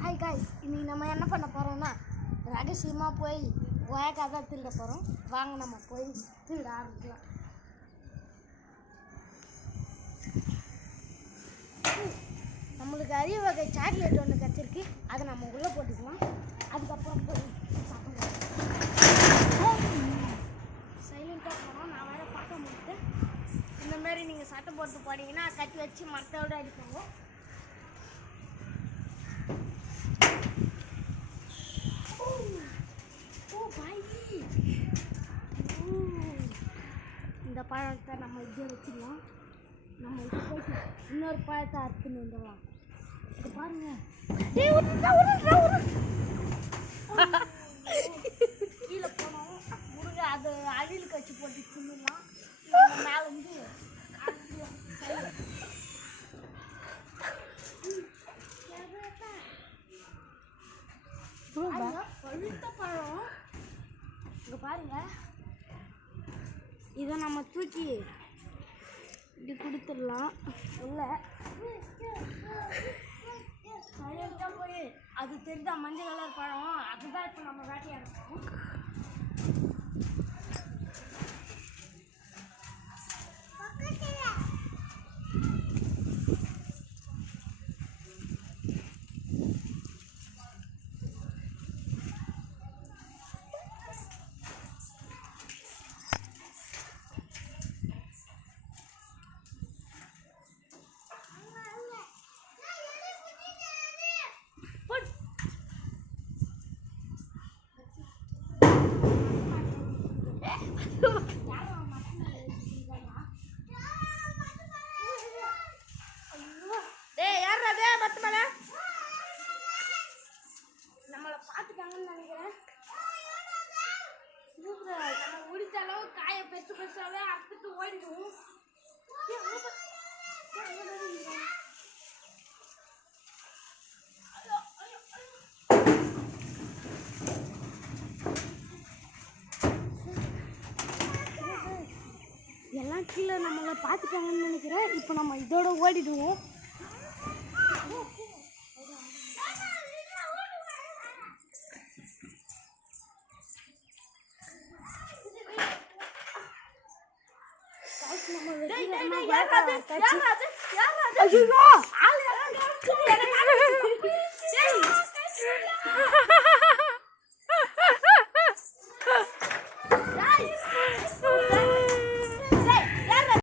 Hi guys, இன்னைக்கு நம்ம என்ன பண்ண போகிறோம்னா ரகசியமாக போய் கொயக்காக தான் திருட போகிறோம். வாங்க நம்ம போய் திருட ஆரம்பிக்கலாம். நம்மளுக்கு அரிய வகை சாக்லேட் ஒன்று கிடச்சிருக்கு. அதை நம்ம உள்ளே போட்டுக்கலாம். அதுக்கப்புறம் போய் சாப்பிடலாம். சைலண்ட்டாக போகிறோம். நான் வேறு பார்க்க முடியும். இந்தமாரி நீங்கள் சட்டை போட்டு போனீங்கன்னா கட்டி வச்சு மரத்தோடு அடிப்பாங்க. இந்த பழத்தை நம்ம இங்கே வச்சிடலாம். நம்ம இப்போ போயிட்டு இன்னொரு பழத்தை அறுத்துன்னு வந்துடலாம். இது பாருங்க, கீழே போனோம் முருங்க அது அடியில் கட்சி போட்டு தின்னுலாம். மேலே வந்து பழுத்த பழம் இங்கே பாருங்க. இதை நம்ம தூக்கி இப்படி கொடுத்துடலாம். இல்லை போய் அது தெரிஞ்சா மஞ்சள் கலர் பழம், அதுதான் இப்போ நம்ம வேட்டையாடுறோம். நம்மளை பார்த்துட்டாங்கன்னு நினைக்கிறேன். நம்ம முடிச்ச அளவு காயை பெற்று பெற்றாலே அறுத்துட்டு ஓடிடுவோம். எல்லாம் கீழே நம்மளை பார்த்துட்டாங்கன்னு நினைக்கிறேன். இப்போ நம்ம இதோட ஓடிடுவோம். ஐயோ